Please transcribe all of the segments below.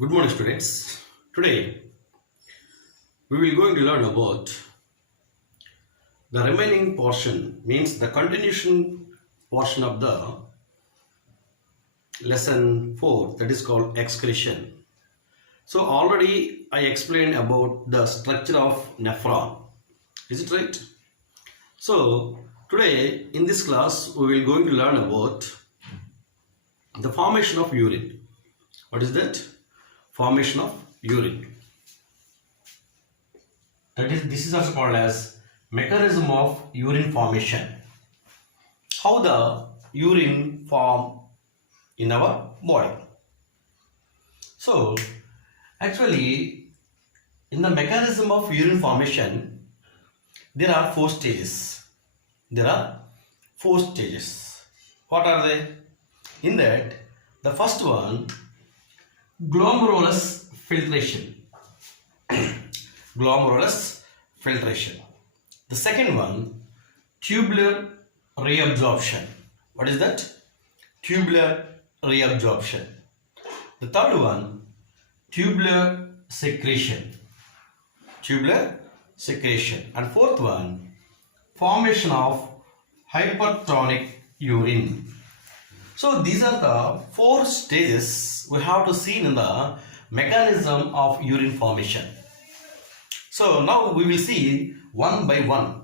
Good morning, students. Today we will going to learn about the remaining portion, means the continuation portion of the lesson 4, that is called excretion. So already I explained about the structure of nephron. Is it right? So today in this class we will going to learn about the formation of urine. What is that? Formation of urine. This is also called as mechanism of urine formation. How the urine form in our body. So actually in the mechanism of urine formation there are 4 stages. What are they? In that, the first one, glomerulus filtration. The second one, tubular reabsorption. What is that? Tubular reabsorption. The third one, tubular secretion. And fourth one, formation of hypertonic urine. So these are the 4 stages we have to see in the mechanism of urine formation. So now we will see one by one.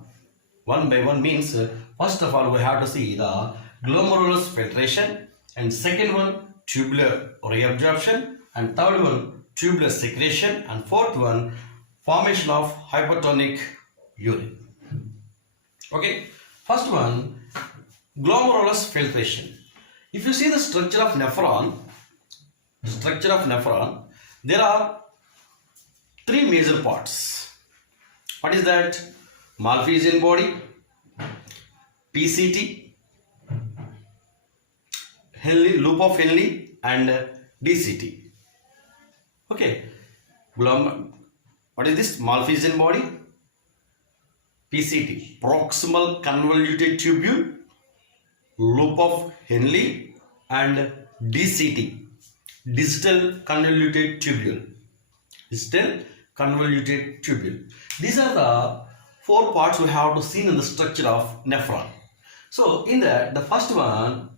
One by one means first of all we have to see the glomerulus filtration, and second one tubular reabsorption, and third one tubular secretion, and fourth one formation of hypertonic urine. Okay, first one, glomerulus filtration. If you see the structure of nephron, there are 3 major parts. What is that? Malpighian body, PCT, loop of Henle, and DCT. Okay, what is this? Malpighian body, PCT, proximal convoluted tubule, loop of Henle, and DCT, distal convoluted tubule. These are the 4 parts we have to see in the structure of nephron. So in that, the first one,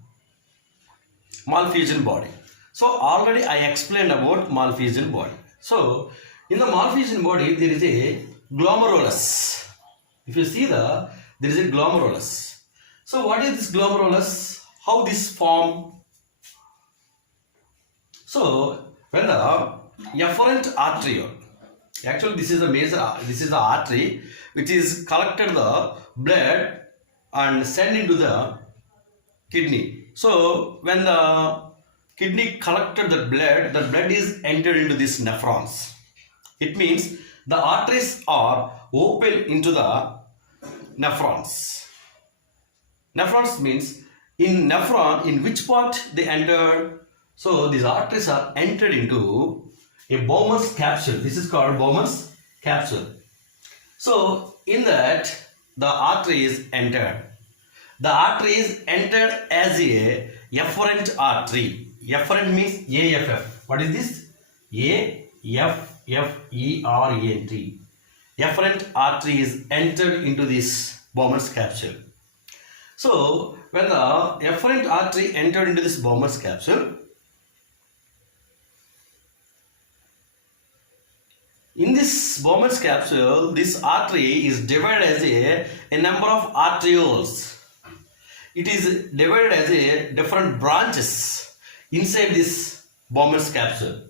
Malpighian body. So already I explained about Malpighian body. So in the Malpighian body there is a glomerulus. If you see there is a glomerulus. So what is this glomerulus? How this form? So when the efferent arteriole, actually this is the artery which is collected the blood and sent into the kidney. So when the kidney collected the blood is entered into these nephrons. It means the arteries are open into the nephrons. Nephrons means in nephron, in which part they enter? So these arteries are entered into a Bowman's capsule. This is called Bowman's capsule. So in that, the artery is entered. The artery is entered as a efferent artery. Efferent means AFF. What is this? AFFERENT. Efferent artery is entered into this Bowman's capsule. So when the efferent artery entered into this Bowman's capsule, in this Bowman's capsule, this artery is divided as a number of arterioles. It is divided as a different branches inside this Bowman's capsule.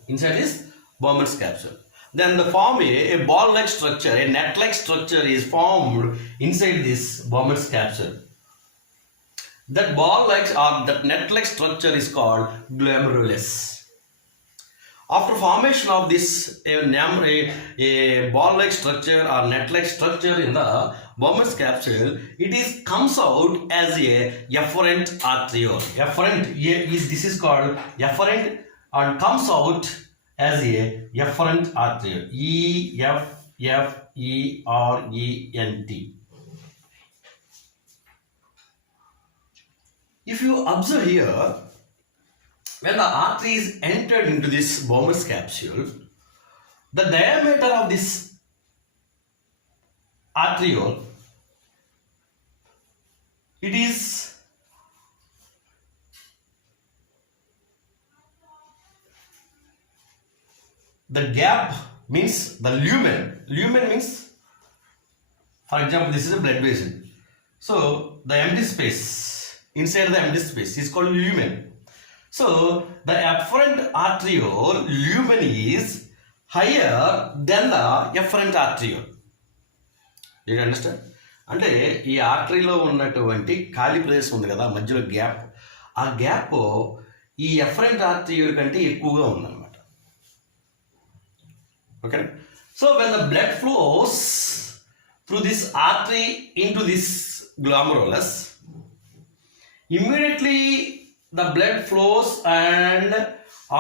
Then the form a ball-like structure, a net-like structure is formed inside this Bowman's capsule. That ball-like or that net-like structure is called glomerulus. After formation of this a ball-like structure or net-like structure in the Bowman's capsule, it comes out as a efferent arteriole. This is called efferent and comes out as a efferent arteriole. EFFERENT. If you observe here, when the artery is entered into this Bowman's capsule, the diameter of this arteriole, it is the gap means the lumen. Lumen means, for example, this is a blood vessel. So the empty space, inside the empty space is called lumen. So the afferent arteriole lumen is higher than the efferent arteriole. Do you understand? అంటే ఈ ఆర్టరీలో ఉన్నటువంటి ఖాళీ ప్రదేశం ఉంది కదా మధ్యలో gap, ఆ gap ఈ ఎఫరెంట్ ఆర్టరీల్ కంటే ఎక్కువగా ఉందన్నమాట. Okay, so when the blood flows through this artery into this glomerulus, immediately the blood flows and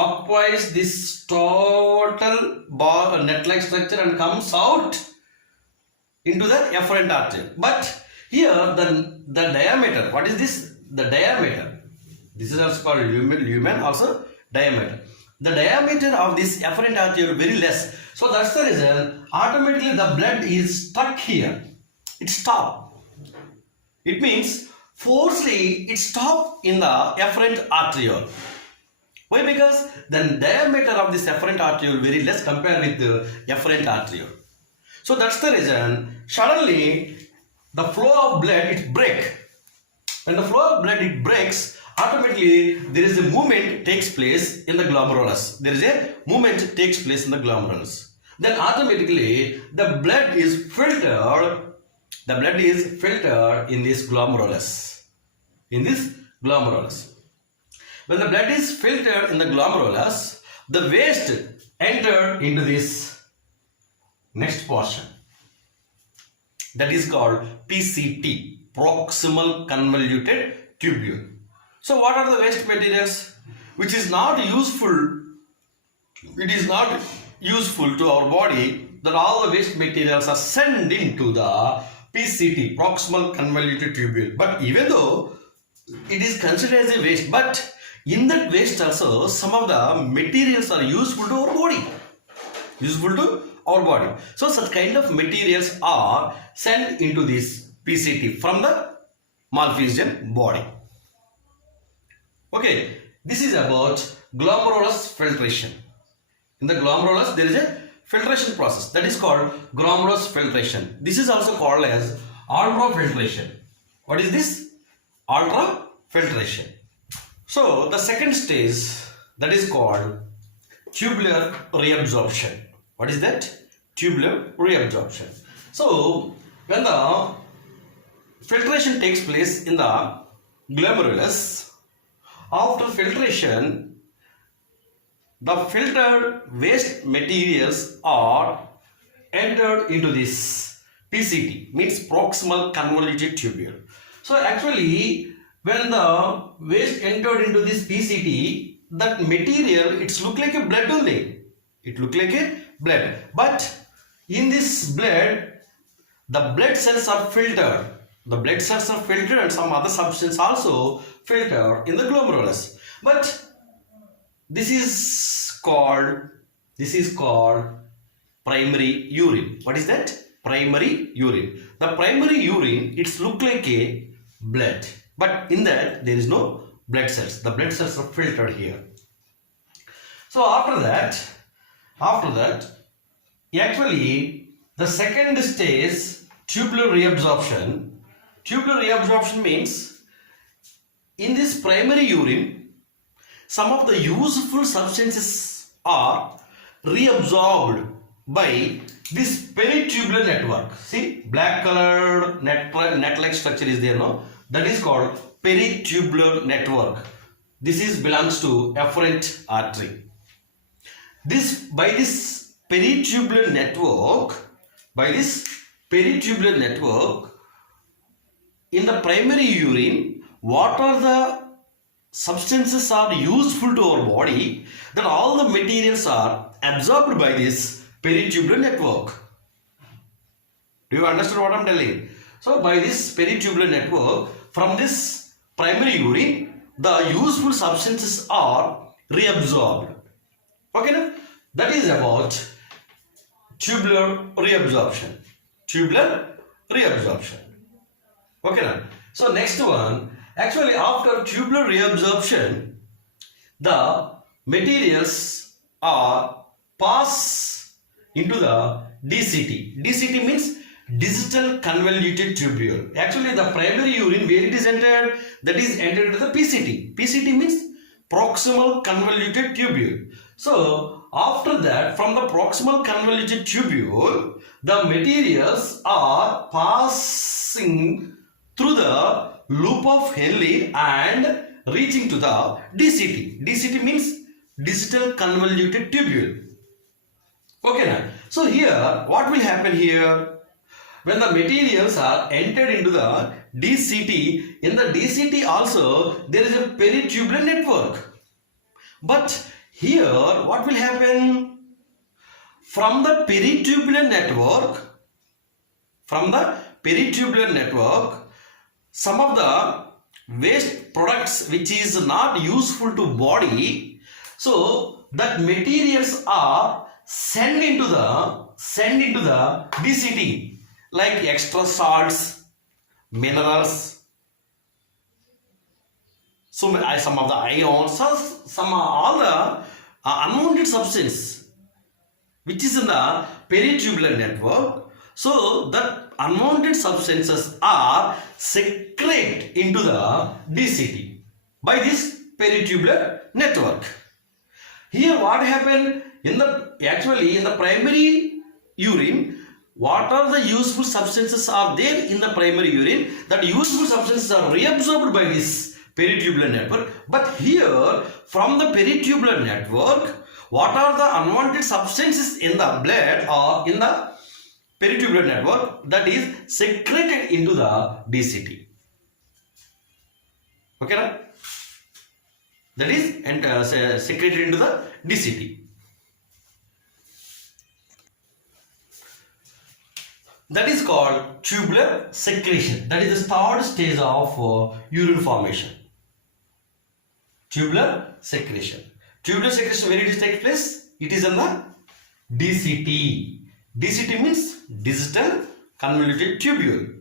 occupies this total net-like structure and comes out into the efferent artery. But here the diameter, what is this? The diameter. This is also called lumen, also diameter. The diameter of this efferent artery is very less. So that's the reason automatically the blood is stuck here. It stops. It means forcefully it stops in the efferent arteriole. Why? Because the diameter of this efferent arteriole is very less compared with the efferent arteriole. So that's the reason suddenly the flow of blood it breaks. When the flow of blood it breaks, automatically there is a movement takes place in the glomerulus. There is a movement takes place in the glomerulus. Then automatically the blood is filtered. The blood is filtered in this glomerulus. In this glomerulus. When the blood is filtered in the glomerulus, the waste entered into this next portion. That is called PCT, proximal convoluted tubule. So what are the waste materials which is not useful? It is not useful to our body, that all the waste materials are sent into the PCT, proximal convoluted tubule. But even though it is considered as a waste, but in that waste also some of the materials are useful to our body. Useful to our body. So such kind of materials are sent into this PCT from the Malpighian body. Okay, this is about glomerulus filtration. In the glomerulus there is a filtration process that is called glomerulus filtration. This is also called as ultrafiltration. What is this? Ultrafiltration. So the second stage, that is called tubular reabsorption. What is that? Tubular reabsorption. So when the filtration takes place in the glomerulus, after filtration the filtered waste materials are entered into this PCT, means proximal convoluted tubule. So actually when the waste entered into this PCT, that material it's look like a blood only. It look like a blood, but in this blood the blood cells are filtered. The blood cells are filtered and some other substance also filtered in the glomerulus. But this is called primary urine. What is that? Primary urine. The primary urine it's look like a blood, but in that there is no blood cells. The blood cells are filtered here. So after that actually the second stage, tubular reabsorption. Tubular reabsorption means in this primary urine some of the useful substances are reabsorbed by this peritubular network. See, black colored net-like structure is there, no? That is called peritubular network. This belongs to afferent artery. By this peritubular network, in the primary urine, what are the substances are useful to our body, that all the materials are absorbed by this peritubular network. Do you understand what I am telling? So by this peritubular network, from this primary urine, the useful substances are reabsorbed. Okay, now that is about tubular reabsorption. Tubular reabsorption. Okay, now so next one, actually after tubular reabsorption, the materials are passed into the DCT. DCT means digital convoluted tubule. Actually the primary urine, where it is entered, that is entered into the PCT. PCT means proximal convoluted tubule. So after that, from the proximal convoluted tubule, the materials are passing through the loop of Henle and reaching to the DCT. DCT means digital convoluted tubule. Okay, now so here what will happen here? When the materials are entered into the DCT, in the DCT also there is a peritubular network. But here what will happen? From the peritubular network, some of the waste products which is not useful to body, so that materials are sent into the DCT, like extra salts, minerals, so some of the ions, some all the unwanted substance which is in the peritubular network. So that unwanted substances are secreted into the DCT by this peritubular network. Here what happened in the primary urine, what are the useful substances are there in the primary urine? That useful substances are reabsorbed by this peritubular network. But here from the peritubular network, what are the unwanted substances in the blood or in the peritubular network? That is secreted into the DCT. Okay, right? That is secreted into the DCT. That is called tubular secretion. That is the third stage of urine formation. Tubular secretion. Tubular secretion, where it is take place? It is in the DCT. DCT means digital convoluted tubule.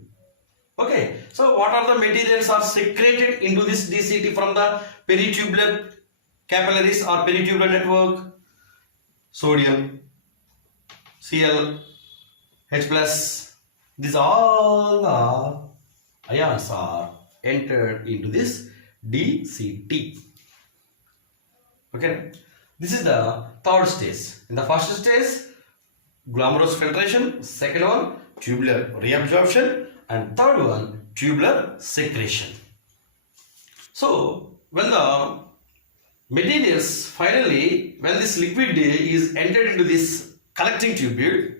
Okay, so what are the materials are secreted into this DCT from the peritubular capillaries or peritubular network? Sodium, Cl, H plus, these all the ions are entered into this DCT. Okay, this is the third stage. In the first stage, glomerulous filtration, second one tubular reabsorption, and third one tubular secretion. So when the materials finally, when this liquid is entered into this collecting tubule,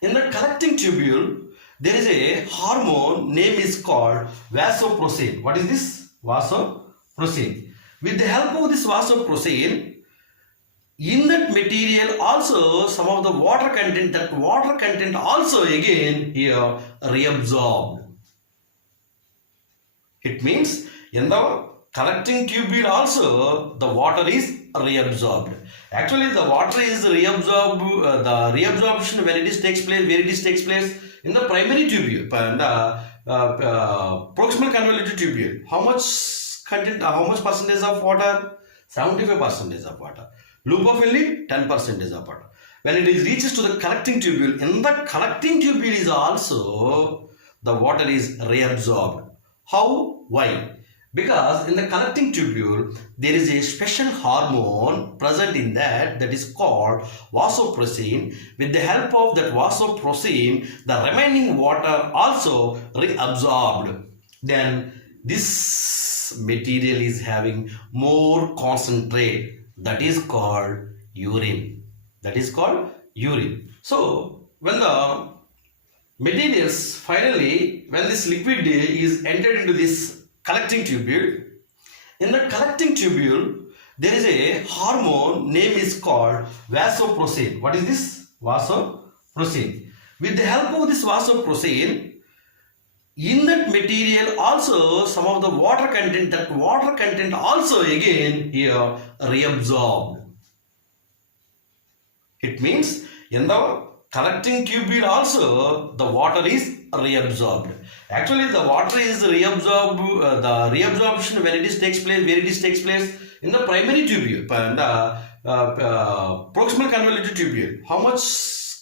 in the collecting tubule there is a hormone, name is called vasopressin. What is this? Vasopressin. With the help of this vasopressin, in that material also some of the water content, that water content also again here reabsorbed. It means in the collecting tubule also the water is reabsorbed. Actually the water is reabsorbed, the reabsorption when it is takes place, where it is takes place? In the primary tubule, the proximal convoluted tubule. How much content, how much percentage of water? 75% of water. Loop of Henle, 10% of water. When it is reaches to the collecting tubule, in the collecting tubule is also the water is reabsorbed. How? Why? Because in the collecting tubule there is a special hormone present in that is called vasopressin. With the help of that vasopressin, the remaining water also reabsorbed. Then this material is having more concentrate, that is called urine. That is called urine. So when the materials finally, when this liquid is entered into this collecting tubule, in the collecting tubule there is a hormone, name is called vasopressin. What is this? Vasopressin. With the help of this vasopressin, in that material also some of the water content, that water content also again here reabsorbed. It means in the collecting tubule also the water is reabsorbed. Actually the water is reabsorbed, the reabsorption when it is takes place, where it is takes place in the primary tubule, the proximal convoluted tubule. How much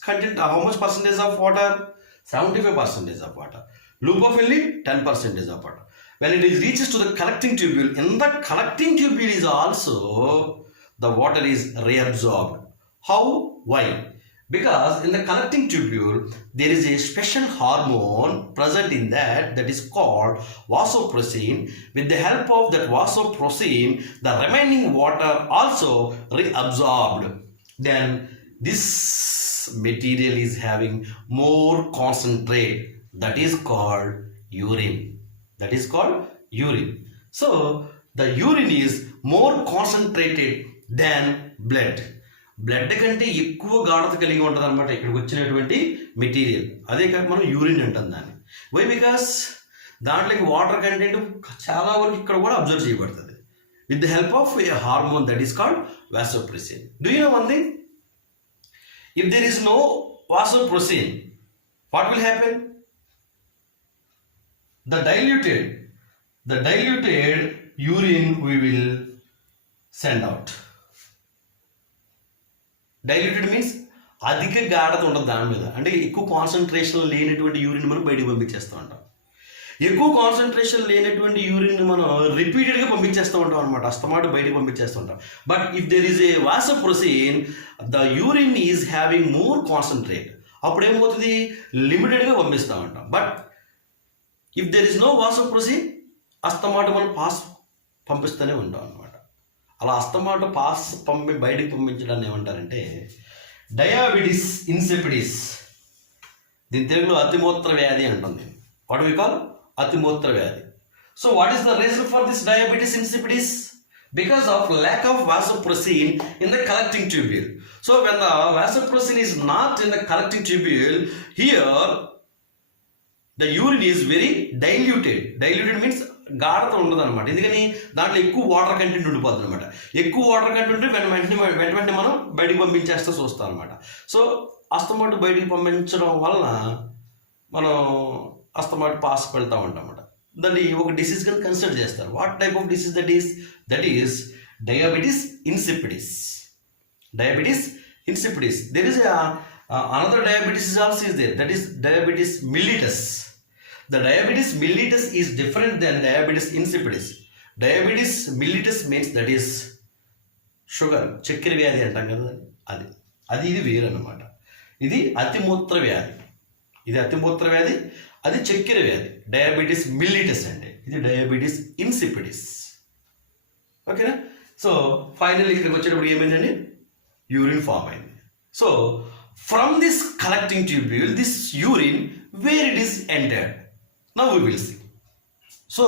content, how much percentage of water? 75% of water. Loop of only 10% of water. When it is reaches to the collecting tubule, in the collecting tubule is also the water is reabsorbed. How? Why? Because in the collecting tubule there is a special hormone present in that is called vasopressin. With the help of that vasopressin, the remaining water also reabsorbed. Then this material is having more concentrate, that is called urine. That is called urine. So the urine is more concentrated than blood. Blood కంటే ఎక్కువ గాఢత కలిగి ఉంటుంది అనమాట ఇక్కడికి వచ్చినటువంటి material. అదే కాక మనం యూరిన్ అంటాం దాన్ని. వై? బికాస్ దాంట్లోకి వాటర్ కంటెంట్ చాలా వరకు ఇక్కడ కూడా అబ్జర్వ్ చేయబడుతుంది with the help of A hormone that is called vasopressin. Do you know one thing? If there is no vasopressin, what will happen? The diluted urine we will send out. Diluted means అధిక గాఢత ఉండదు దాని మీద, అంటే ఎక్కువ concentration లేనటువంటి urine మనం బయటకు పంపించేస్తూ ఉంటాం. ఎక్కువ కాన్సన్ట్రేషన్ లేనటువంటి యూరిన్ మనం రిపీటెడ్గా పంపించేస్తూ ఉంటాం అనమాట, అస్తమాటు బయటకు పంపించేస్తూ ఉంటాం. But if there is a vasopressin, the urine is having more concentrate. అప్పుడు ఏమవుతుంది? లిమిటెడ్గా పంపిస్తూ ఉంటాం. But if there is no vasopressin, అస్తమాటు మనం పాస్ పంపిస్తూనే ఉంటాం అనమాట. అలా అస్తమాటు పాస్ బయటికి పంపించడాన్ని ఏమంటారంటే డయాబెటిస్ ఇన్సిపిడిస్. దీని తెలుగులో అతిమూత్ర వ్యాధి అంటుంది. వాట్ వి కాల్ అతిమూత్ర వ్యాధి. So what is the reason for this diabetes insipidus? Because of lack of vasopressin in the collecting tubule. So when the vasopressin is not in the collecting tubule, here the urine is very diluted. Diluted means గాఢత ఉండదు అనమాట. ఎందుకని? దాంట్లో ఎక్కువ water content ఉండిపోతుంది అనమాట. ఎక్కువ water content ఉంటే వెంటనే మనం బయటికి పంపించేస్తే చూస్తాం అనమాట. సో అస్తమాటు బయటికి పంపించడం వలన మనం అస్తమాటు పాస్ వెళ్తూ ఉంటాం అన్నమాట. దాన్ని ఒక డిసీజ్ కింద కన్సిడర్ చేస్తారు. What type of disease that is diabetes insipidus. Diabetes insipidus. There is another diabetes is also is there, that is diabetes mellitus. The diabetes mellitus is different than diabetes insipidus. Diabetes mellitus means that is sugar, చక్కెర వ్యాధి అంటాం కదా, అది ఇది వేరు అన్నమాట. ఇది అతిమూత్ర వ్యాధి, అది చక్కెర వ్యాధి. డయాబెటీస్ మిల్లిటస్ అంటే ఇది డయాబెటీస్ ఇన్సిపిడిస్. ఓకేనా? సో ఫైనల్ ఇక్కడికి వచ్చేటప్పుడు ఏమైందండి? యూరిన్ ఫామ్ అయింది. So from this collecting tubule, this urine, where it is entered, now we will see. So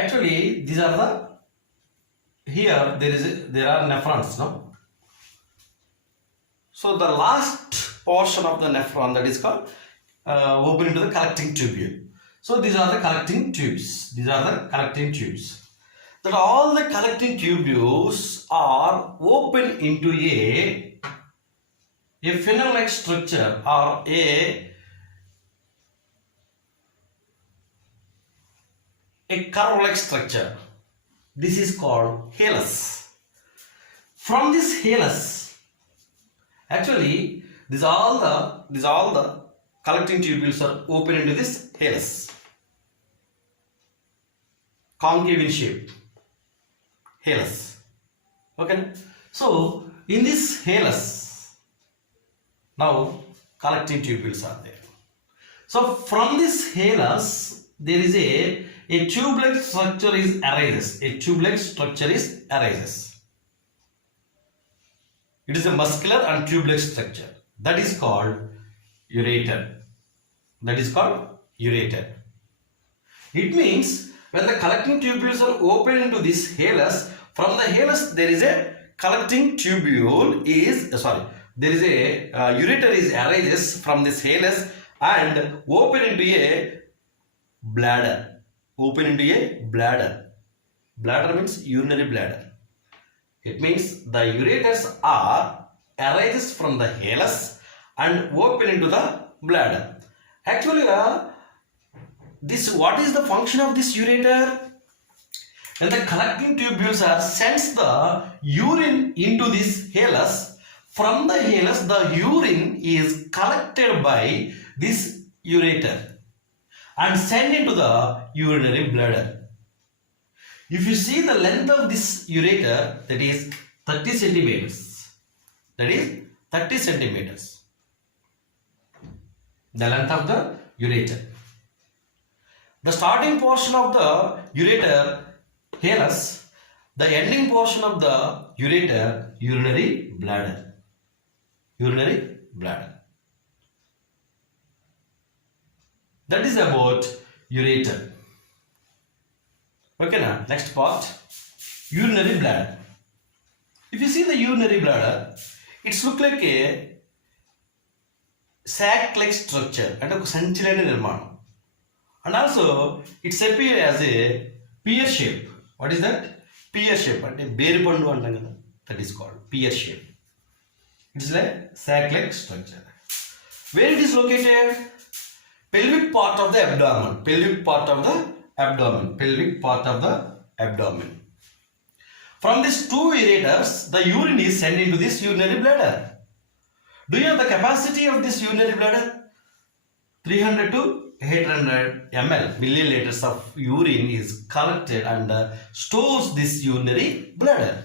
actually these are the, here there are nephrons, no? So the last portion of the nephron, that is called open into the collecting tubule. So these are the collecting tubes. That all the collecting tubules are open into a funnel-like structure or a curve-like structure. This is called halus. From this halus, actually these all the collecting tubules are open into this halus, concave in shape, halus. Okay, so in this halus now collecting tubules are there. So from this halus there is a tube-like structure is arises. It is a muscular and tube-like structure that is called ureter. It means when the collecting tubules are open into this halus, from the halus there is a collecting tubule is there is a ureter is arises from this halus, and open into a bladder. Open into a bladder. Bladder means urinary bladder. It means the ureters are arises from the hilus and open into the bladder. Actually, this what is the function of this ureter? When the collecting tubules are sends the urine into this hilus, from the hilus the urine is collected by this ureter and sent into the urinary bladder. If you see the length of this ureter, that is 30 centimeters. That is 30 centimeters. The length of the ureter. The starting portion of the ureter, hilus, the ending portion of the ureter, urinary bladder. Urinary bladder. That is about ureter. Okay, now next part, urinary bladder. If you see the urinary bladder, it's look like a sac-like structure and a sanchilani nirmanam. And also it's appear as a pear shape. What is that? Pear shape. That is called pear shape. It is like sac-like structure. Where it is located? Pelvic part of the abdomen. Pelvic part of the abdomen. Pelvic part of the abdomen. From these two ureters, the urine is sent into this urinary bladder. Do you know the capacity of this urinary bladder? 300 to 800 ml, milliliters of urine is collected and stores this urinary bladder.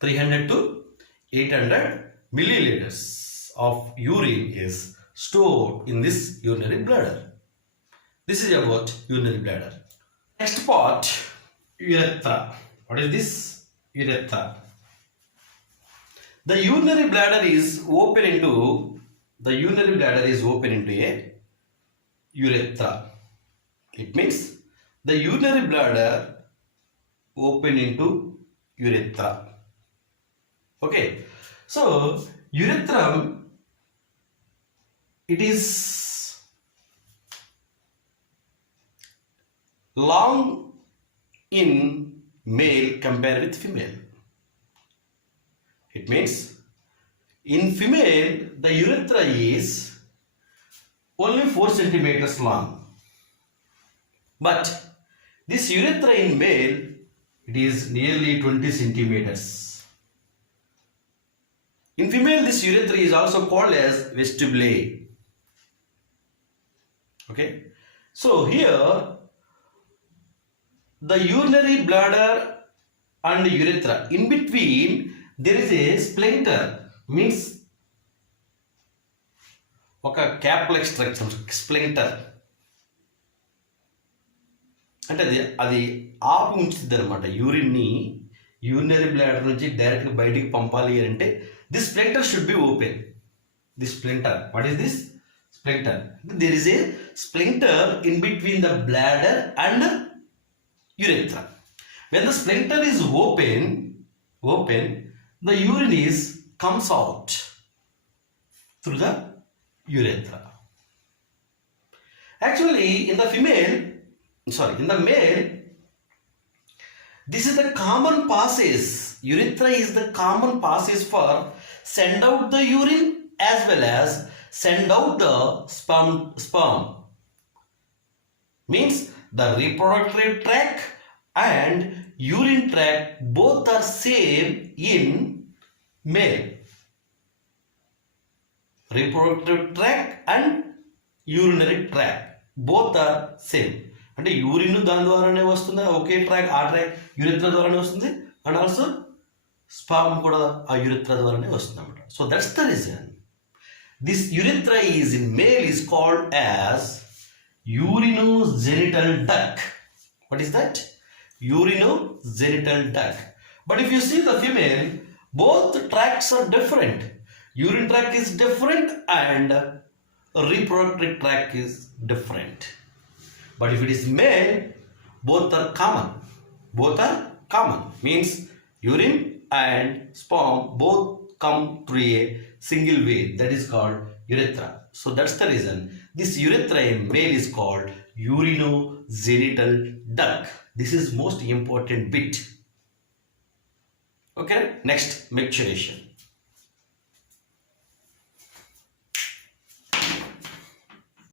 300 to 800 milliliters of urine is stored in this urinary bladder. This is about urinary bladder. Next part, urethra. What is this? Urethra. The urinary bladder is open into a urethra. It means the urinary bladder open into urethra. Okay. So urethra, it is long in male compared with female. It means in female the urethra is only 4 centimeters long, but this urethra in male, it is nearly 20 centimeters. In female this urethra is also called as vestibule. Okay, so here the urinary bladder and urethra, in between there is a sphincter, means oka cap like structure, sphincter. అంటే అది ఆపు ఉంచుతుంది అనమాట. యూరిన్ని urinary bladder నుంచి డైరెక్ట్గా బయటికి పంపాలి అంటే this splinter should be open. This splinter, what is this splinter? There is a splinter in between the bladder and urethra. When the sphincter is open, the urine comes out through the urethra. Actually, in the male, this is the common passage. Urethra is the common passage for send out the urine as well as send out the sperm. Means the reproductive tract and urine tract both are same in male. Reproductive tract and urinary tract both are same. అంటే urine దాని ద్వారానే వస్తుంది, ఒకే track, ఆ track urethra ద్వారానే వస్తుంది, and also spam కూడా ఆ urethra ద్వారానే వస్తుంది అన్నమాట. So that's the reason this urethra is in male is called as urinogenital duct. What is that? Urinogenital duct. But if you see the female, both tracts are different. Urine tract is different and reproductive tract is different. But if it is male, both are common. Means urine and sperm both come through a single way, that is called urethra. So that's the reason this urethra in male is called urinogenital duct. This is most important bit. Okay, next, maturation.